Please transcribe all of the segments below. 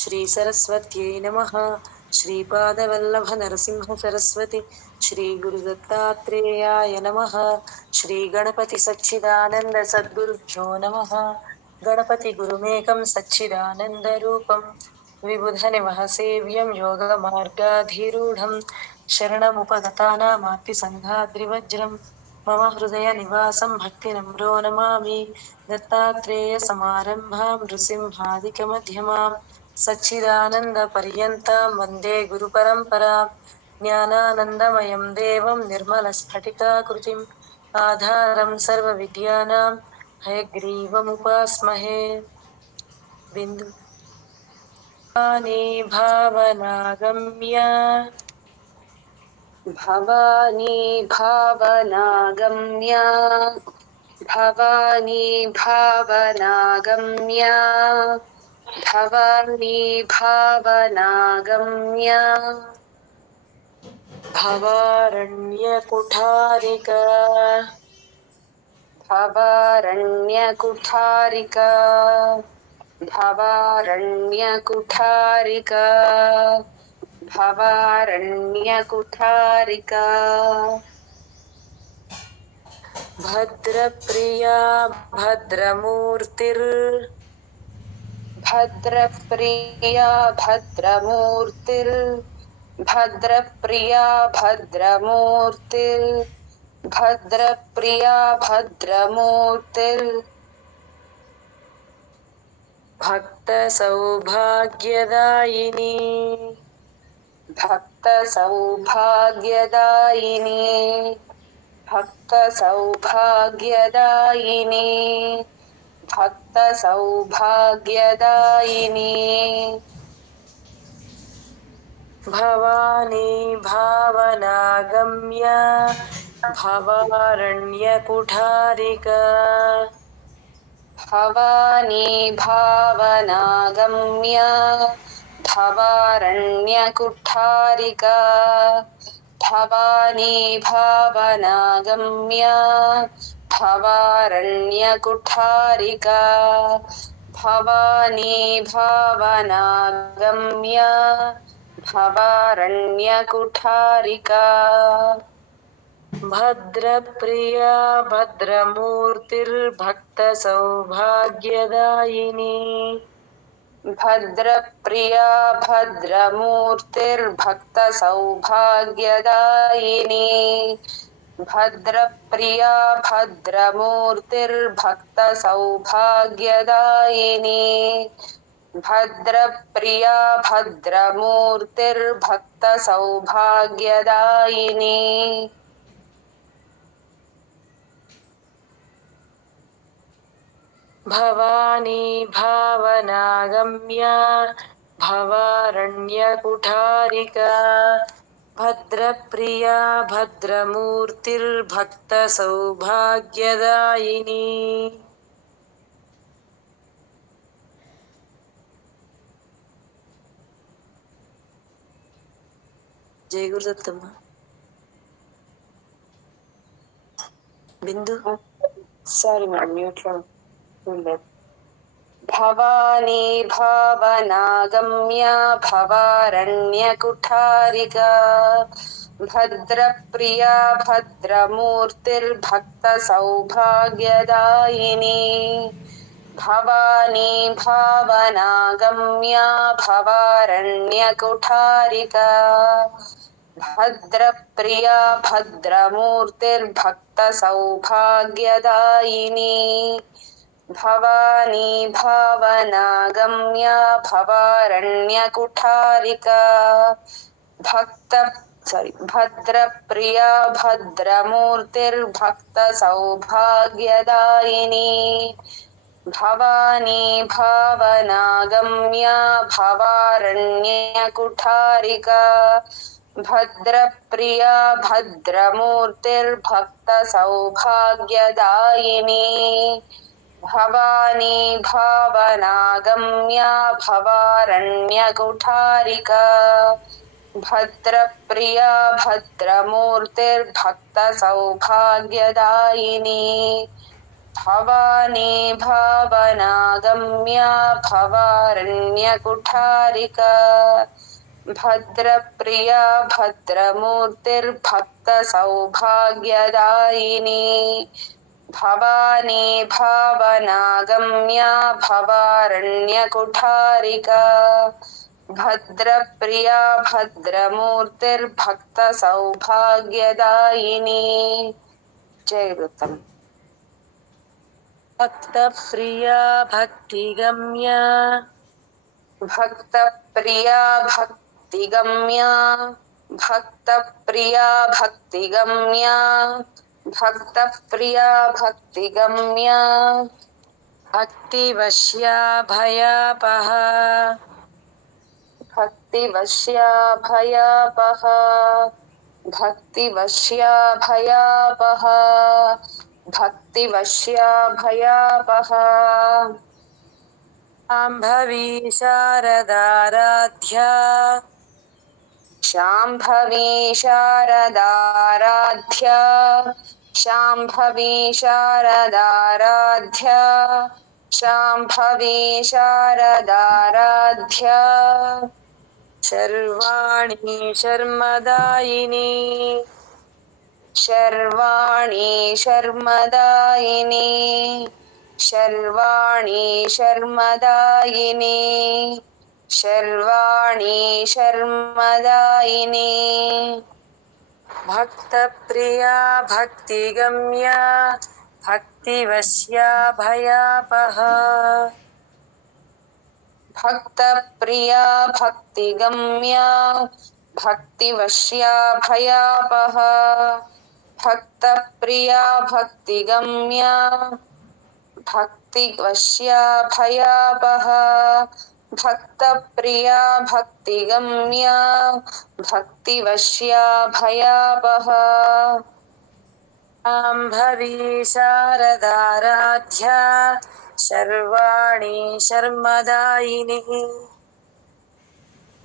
श्री सरस्वत्यै नमः। श्रीपादवल्लभ नरसिंह सरस्वती श्री गुरुदत्तात्रेयाय नमः। श्री गणपति सच्चिदानंद सद्गुरुभ्यो नमः। गणपति गुरुमेकं सच्चिदानंद रूपं विबुधनिवह सेव्यं योगमार्गाधिरूढं शरणमुपगतानामापि संघाद्रिवज्रं मम हृदय निवासं भक्तिनम्रो नमामि। दत्तात्रेयसमारम्भां नृसिंहादिकमध्यमाम् सच्चिदानन्दपर्यन्तां वन्दे गुरुपरम्परां। ज्ञानानन्दमयं देवं निर्मलस्फटिकाकृतिम् आधारं सर्वविद्यानां हयग्रीवमुपास्महे। बिन्दु भवानी भावनागम्या भवानी भावनागम्या भवानी भावनागम्या भवानी भावनागम्या भवारण्यकुठारिका भवारण्यकुठारिका भवारण्यकुठारिका भवारण्यकुठारिका भद्रप्रिया भद्रमूर्तिर् भद्रप्रिया भद्रमूर्तिर् भद्रप्रिया भद्रमूर्तिर् भद्रप्रिया भद्रमूर्तिर् भक्तसौभाग्यदायिनी भक्तसौभाग्यदायिनी भक्तसौभाग्यदायिनी भक्तसौभाग्यदायिनी भवानी भावनागम्या भवारण्यकुठारिका भवानी भावनागम्या भवारण्यकुठारिका भवानी भावनागम्या भवारण्यकुठारिका भवानी भावनागम्या भवारण्यकुठारिका भद्रप्रिया भद्रमूर्तिर्भक्तसौभाग्यदायिनी भद्रप्रिया भद्रमूर्तिर्भक्तसौभाग्यदायिनी भद्रप्रिया भद्रमूर्तिर्भक्तसौभाग्यदायिनी भद्रप्रिया भद्रमूर्तिर्भक्तसौभाग्यदायिनी भवानी भावनागम्या भवारण्यकुठारिका भद्रप्रिया भद्रमूर्तिर्भक्तसौभाग्यदायिनी जय गुरुदत्तम्मा। बिंदु Sorry, ma'am, mute from Bhavani भावनागम्या भवारण्यकुठारिका भद्रप्रिया भद्रमूर्तिर्भक्तसौभाग्यदायिनी Bhavani भावनागम्या भवारण्यकुठारिका भद्रप्रिया भद्रमूर्तिर्भक्तसौभाग्यदायिनी Bhavani भावनागम्या भवारण्यकुठारिका भद्रप्रिया भद्रमूर्तिर्भक्तसौभाग्यदायिनी Bhavani भावनागम्या भवारण्यकुठारिका भद्रप्रिया भद्रमूर्तिर्भक्तसौभाग्यदायिनी Bhavani भावनागम्या भवारण्यकुठारिका भद्रप्रिया भद्रमूर्तिर्भक्तसौभाग्यदायिनी Bhavani भावनागम्या भवारण्यकुठारिका भद्रप्रिया भद्रमूर्तिर्भक्तसौभाग्यदायिनी Bhavani भावनागम्या भवारण्यकुठारिका भद्रप्रिया भद्रमूर्तिर्भक्तसौभाग्यदायिनी जय गुरुत्तम। भक्तप्रिया भक्तिगम्या भक्तप्रिया भक्तिगम्या भक्तप्रिया भक्तिगम्या भक्तप्रिया भक्तिगम्या भक्तिवश्या भयापहा भक्तिवश्या भयापहा भक्तिवश्या भयापहा भक्तिवश्या भयापहा शाम्भवी शारदाराध्या शाम्भवी शारदाराध्या शाम्भवी शारदाराध्या शाम्भवी शारदाराध्या शर्वाणी शर्मदायिनी शर्वाणी शर्मदायिनी शर्वाणी शर्मदायिनी शर्वाणी शर्मदायिनी भक्तप्रिया भक्तिगम्या भक्तिवश्या भयापहा भक्तप्रिया भक्तिगम्या भक्तिवश्या भयापहा भक्तप्रिया भक्तिगम्या भक्तिवश्या भयापहा भक्तप्रिया भक्तिगम्या भक्तिवश्या भयापहा शाम्भवी शारदाराध्या शर्वाणी शर्मदायिनी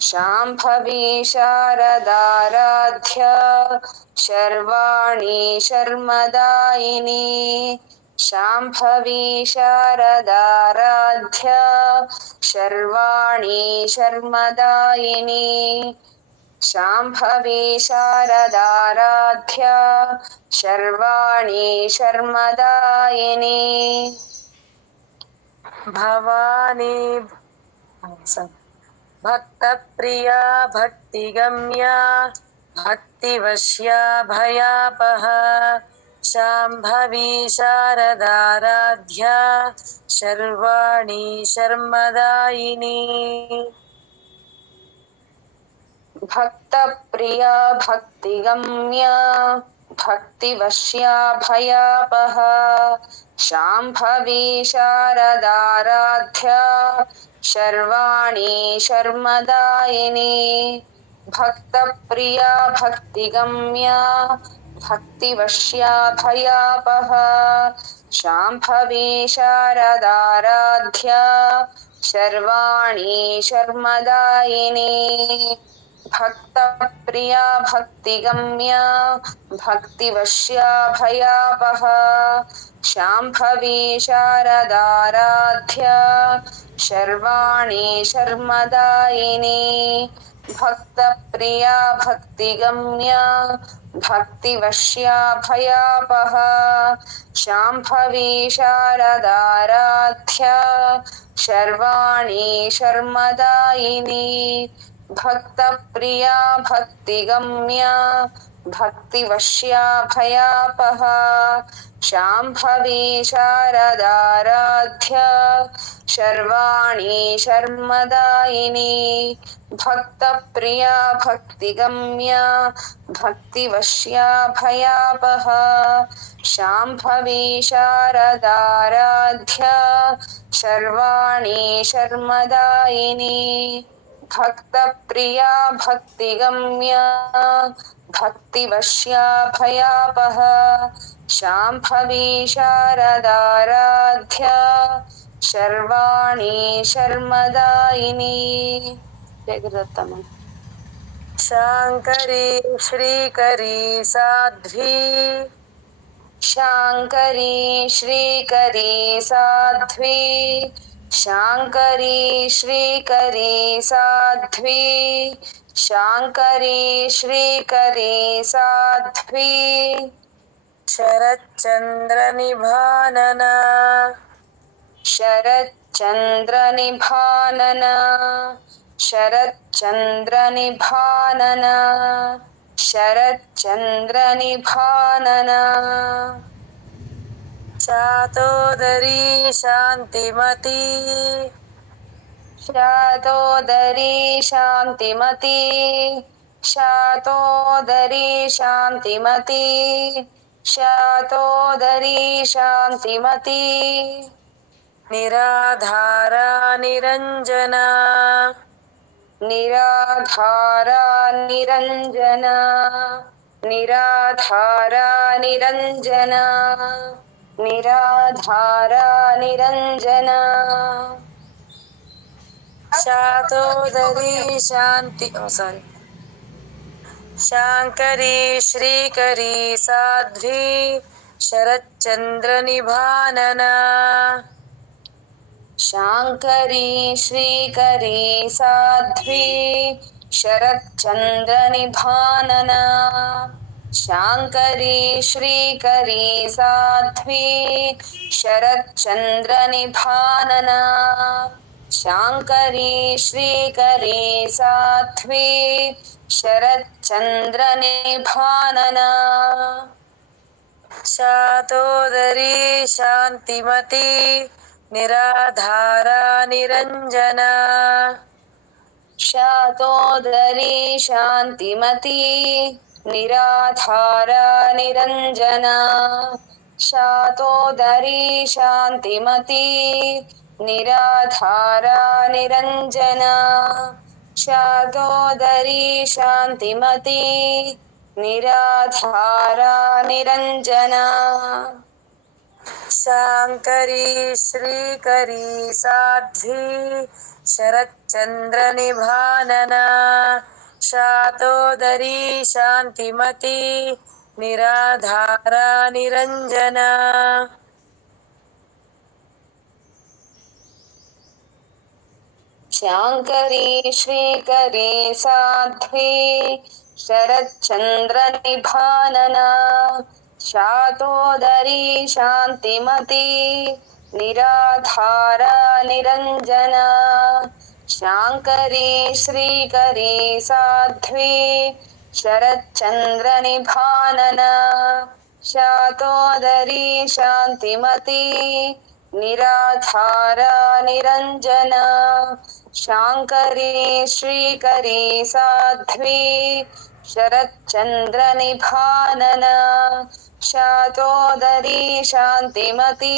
शाम्भवी शारदाराध्या शर्वाणी शर्मदायिनी शाम्भवी शारदाराध्या शर्वाणी शर्मदायिनी शाम्भवी शारदाराध्या शर्वाणी शर्मदायिनी भवानी भक्तप्रिया भक्तिगम्या भक्तिवश्या भयापहा शाम्भवी शारदाराध्या शर्वाणी शर्मदायिनी भक्तप्रिया भक्तिगम्या भक्तिवश्या भयापहा शाम्भवी शारदाराध्या शर्वाणी शर्मदायिनी भक्तप्रिया भक्तिगम्या भक्तिवश्या भयापहा शाम्भवी शारदाराध्या शर्वाणी शर्मदायिनी भक्तप्रिया भक्तिगम्या भक्तिवश्या भयापहा शाम्भवी शारदाराध्या शर्वाणी शर्मदायिनी भक्तप्रिया भक्तिगम्या भक्तिवश्या भयापहा शाम्भवी शारदाराध्या शर्वाणी शर्मदायिनी भक्तप्रिया भक्तिगम्या भक्तिवश्या भयापहा शाम्भवी शारदाराध्या शर्वाणी शर्मदायिनी भक्तप्रिया भक्तिगम्या भक्तिवश्या भयापहा शाम्भवी शारदाराध्या शर्वाणी शर्मदायिनी भक्तप्रिया भक्तिगम्या भक्तिवश्या भयापहा शाम्भवी शारदाराध्या शर्वाणी शर्मदायिनी जय गुरुदत्तम। शांकरी श्रीकरी साध्वी शाङ्करी श्रीकरी साध्वी शाङ्करी श्रीकरी साध्वी शाङ्करी श्रीकरी साध्वी शरच्चन्द्रनिभानना शरच्चन्द्रनिभानना शरच्चन्द्रनिभानना शरच्चन्द्रनिभानना शातोदरी शान्तिमती शातोदरी शान्तिमती शातोदरी शान्तिमती शातोदरी शान्तिमती निराधारा निरञ्जना निराधारा निरञ्जना निराधारा निरञ्जना निराधारा निरञ्जना शातोदरी शान्ति शाङ्करी श्रीकरी साध्वी शरच्चन्द्रनिभानना शाङ्करी श्रीकरी साध्वी शरच्चन्द्रनिभानना शाङ्करी श्रीकरी साध्वी शरच्चन्द्रनिभानना शाङ्करी श्रीकरी साध्वी शरच्चन्द्रनिभानना शातोदरी शान्तिमती निराधारा निरञ्जना शातोदरी शान्तिमती निराधारा निरञ्जना शातोदरी शान्तिमती निराधारा निरञ्जना शातोदरी शान्तिमती निराधारा निरञ्जना शाङ्करी श्रीकरी साध्वी शरच्चन्द्रनिभानना शातोदरी शान्तिमती निराधारा निरञ्जना शाङ्करी श्रीकरी साध्वी शरच्चन्द्रनिभानना शातोदरी शान्तिमती निराधारा निरञ्जना शाङ्करी श्रीकरी साध्वी शरच्चन्द्रनिभानना शातोदरी शान्तिमती निराधारा निरञ्जना शाङ्करी श्रीकरी साध्वी शरच्चन्द्रनिभानना शातोदरी शान्तिमती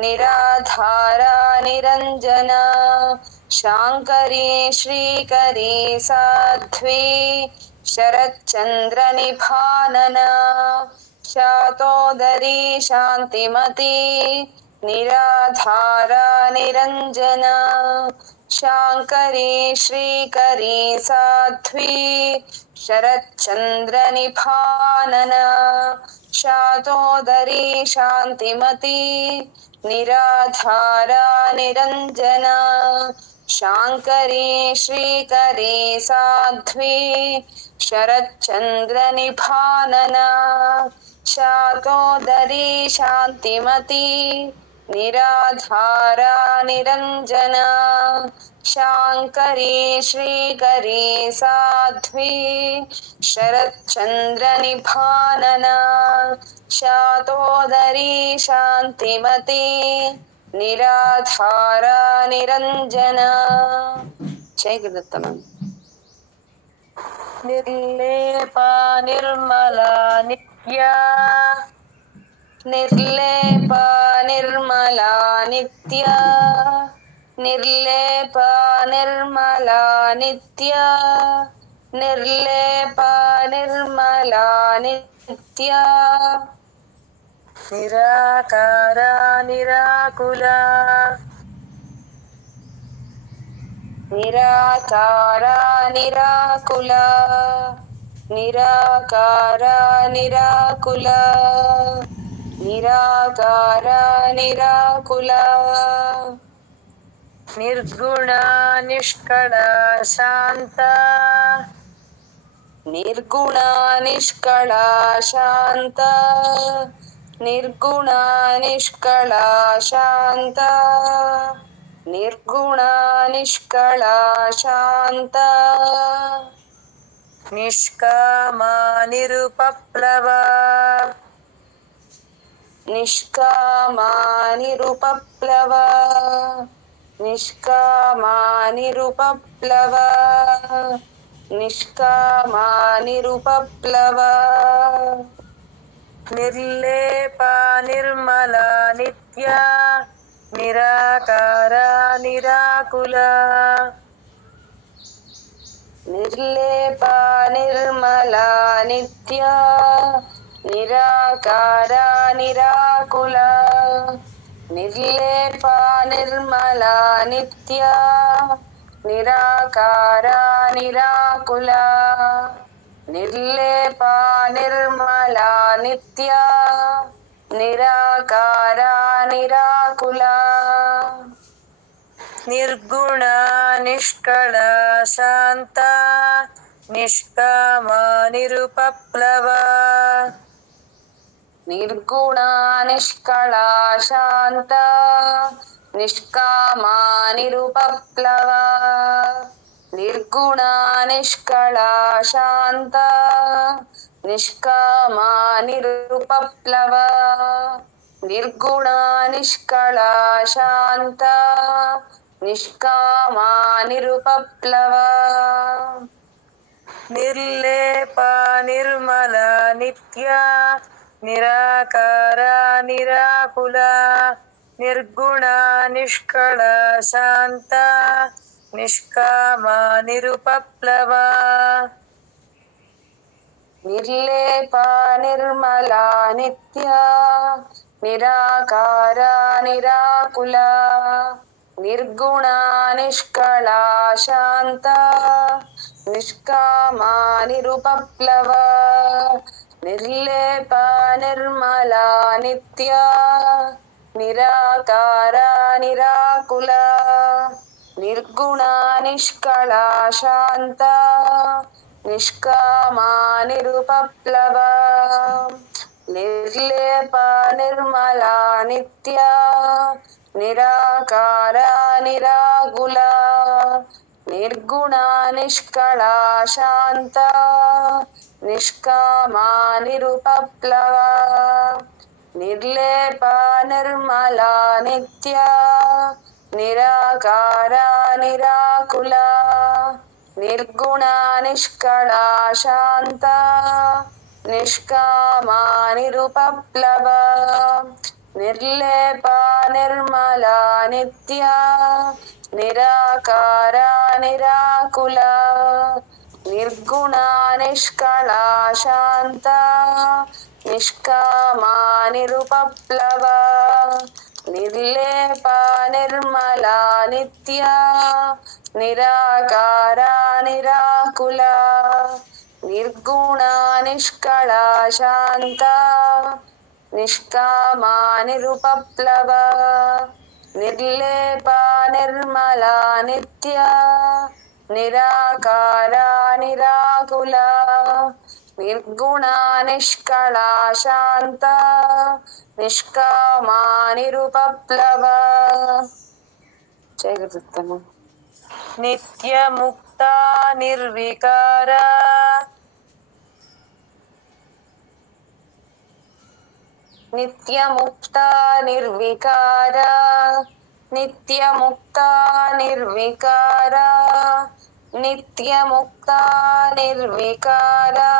निराधारा निरञ्जना शाङ्करी श्रीकरी साध्वी शरच्चन्द्रनिभानना शातोदरी शान्तिमती निराधारा निरञ्जना शाङ्करी श्रीकरी साध्वी शरच्चन्द्रनिभानना शातोदरी शान्तिमती निराधारा निरञ्जना शाङ्करी श्रीकरी साध्वी शरच्चन्द्रनिभानना शातोदरी शान्तिमती निराधारा निरञ्जना शाङ्करी श्रीकरी साध्वी शरच्चन्द्रनिभानना शातोदरी शान्तिमती निराधारा निरञ्जना जय गुरुदत्तम निर्लेपा निर्मला नित्या निर्लेपा निर्मला नित्या निर्लेपा निर्मला नित्या निर्लेपा निर्मला नित्या निराकारा निराकुला निराकारा निराकुला निराकारा निराकुला నిరాకారా నిరాకులా నిర్గుణా నిష్కళా శాంత నిర్గుణా నిష్కళా శాంత నిర్గుణా నిష్కళా శాంత నిర్గుణా నిష్కళా శాంత నిష్కామా నిరుపప్లవ నిష్కామా నిరుపప్లవ నిష్కామా నిరుపప్లవ నిష్కామా నిరుపప్లవ నిర్లేపా నిర్మలా నిత్యా నిరాకారా నిరాకులా నిర్లేపా నిర్మలా నిత్యా నిరాకారా నిరాకులా నిర్లేపా నిర్మలా నిత్యా నిరాకారా నిరాకులా నిర్లేపా నిర్మలా నిత్యా నిరాకారా నిరాకులా నిర్గుణా నిష్కళా శాంత నిష్కామా నిరుపప్లవ నిర్గుణా నిష్కళా శాంత నిష్కామా నిరుపప్లవ నిర్గుణా నిష్కళా శాంత నిష్కామా నిరుపప్లవ నిర్గుణా నిష్కళా శాంత నిష్కామా నిరుపప్లవ నిర్లేపా నిర్మలా నిత్యా నిరాకారా నిరాకులా నిర్గుణా నిష్కళా శాంత నిష్కామా నిరుపప్లవ నిర్లేపా నిర్మలా నిత్యా నిరాకారా నిరాకులా నిర్గుణా నిష్కళా శాంత నిష్కామా నిరుపప్లవ నిర్లేపా నిర్మలా నిత్యా నిరాకారా నిరాకులా నిర్గుణా నిష్కళా శాంత నిష్కామా నిరుపప్లవ నిర్లేపా నిర్మలా నిత్యా నిరాకారా నిరాకులా నిర్గుణా నిష్కళా శాంత నిష్కామా నిరుపప్లవ నిర్లేపా నిర్మలా నిత్యా నిరాకారా నిరాకులా నిర్గుణా నిష్కళా శాంత నిష్కామా నిరుపప్లవ నిర్లేపా నిర్మలా నిత్యా నిరాకారా నిరాకులా నిర్గుణా నిష్కళా శాంత నిష్కామా నిరుపప్లవ నిర్లేపా నిర్మలా నిత్యా నిరాకారా నిరాకులా నిర్గుణా నిష్కళా శాంత నిష్కామా నిరుపప్లవ నిర్లేపా నిర్మలా నిత్యా నిరాకారా నిరాకులా నిర్గుణా నిష్కళా శాంత నిష్కామా నిరుపప్లవ. జయ గురుదత్తమ. నిత్యముక్తా నిర్వికారా నిత్యముక్తా నిర్వికారా నిత్యముక్తా నిర్వికారా నిత్యముక్తా నిర్వికారా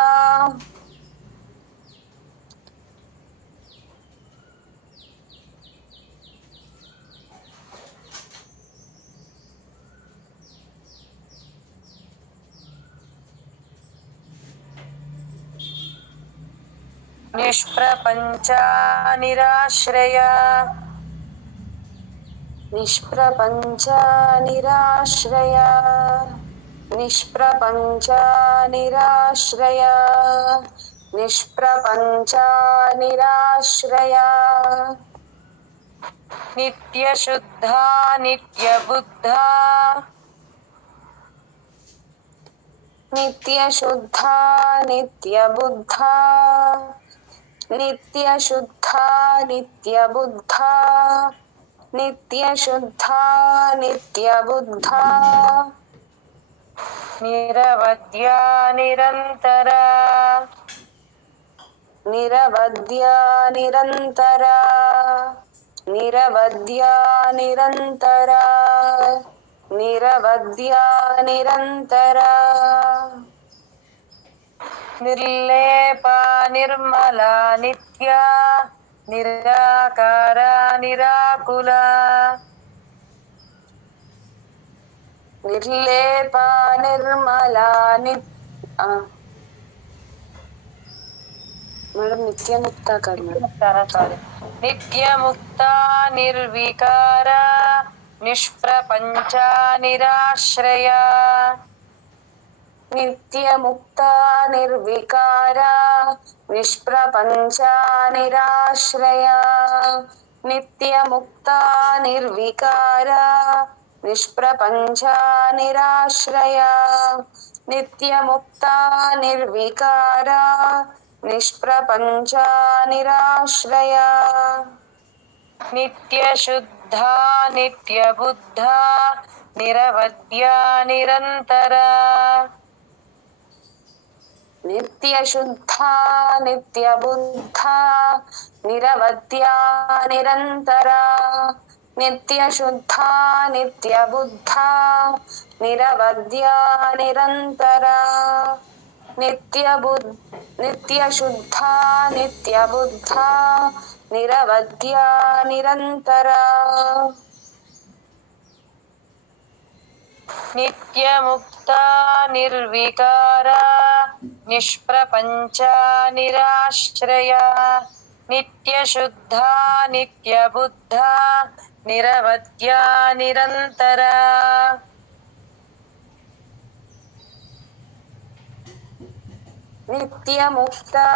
నిష్ప్రపంచా నిరాశ్రయ నిష్ప్రపంచా నిరాశ్రయ నిష్ప్రపంచా నిరాశ్రయ निष्प्रपञ्चा निराश्रया नित्यशुद्धा नित्यबुद्धा नित्यशुद्धा नित्यबुद्धा नित्यशुद्धा नित्यबुद्धा नित्यशुद्धा नित्यबुद्धा निरवद्या निरन्तरा निरवद्या निरन्तरा निरवद्या निरन्तरा निरवद्या निरन्तरा निर्लेपा निर्मला नित्या निराकारा निराकुला निर्लेपा निर्मला మేడం నిత్యముక్త కాదు మేడం नित्यमुक्ता निर्विकारा निष्प्रपञ्चा निराश्रया नित्यमुक्ता निर्विकारा निष्प्रपञ्चा निराश्रया नित्यमुक्ता निर्विकारा निष्प्रपञ्चा निराश्रया नित्यमुक्ता निर्विकारा निष्प्रपञ्चा निराश्रया नित्यशुद्धा नित्यबुद्धा निरवद्या निरन्तरा नित्यशुद्धा नित्यबुद्धा निरवद्या निरन्तरा नित्यशुद्धा नित्यबुद्धा निरवद्या निरन्तरा नित्यशुद्धा नित्यबुद्धा निरवद्या निरन्तरा नित्यमुक्ता निर्विकारा निष्प्रपञ्चा निराश्रया नित्यशुद्धा नित्यबुद्धा निरवद्या निरन्तरा नित्यमुक्ता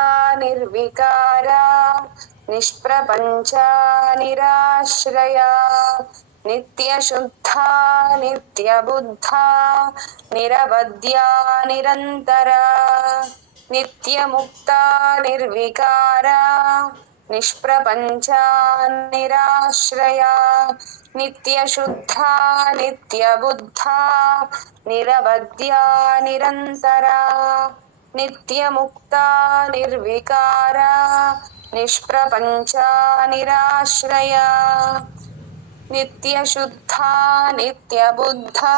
निर्विकारा निष्प्रपञ्चा निराश्रया नित्यशुद्धा नित्यबुद्धा निरवद्या निरन्तरा नित्यमुक्ता निर्विकारा निष्प्रपञ्चा निराश्रया नित्यशुद्धा नित्यबुद्धा निरवद्या निरन्तरा नित्यमुक्ता निर्विकारा निष्प्रपञ्चा निराश्रया नित्यशुद्धा नित्यबुद्धा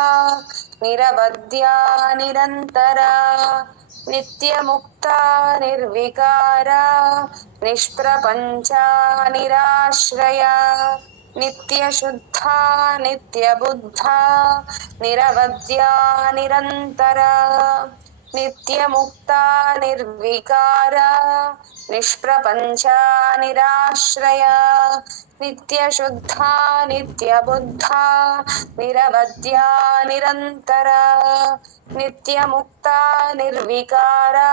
निरवद्या निरन्तरा नित्यमुक्ता निर्विकारा निष्प्रपञ्चा निराश्रया नित्यशुद्धा नित्यबुद्धा निरवद्या निरन्तरा नित्यमुक्ता निर्विकारा निष्प्रपञ्चा निराश्रया नित्यशुद्धा नित्यबुद्धा निरवद्या निरन्तरा नित्यमुक्ता निर्विकारा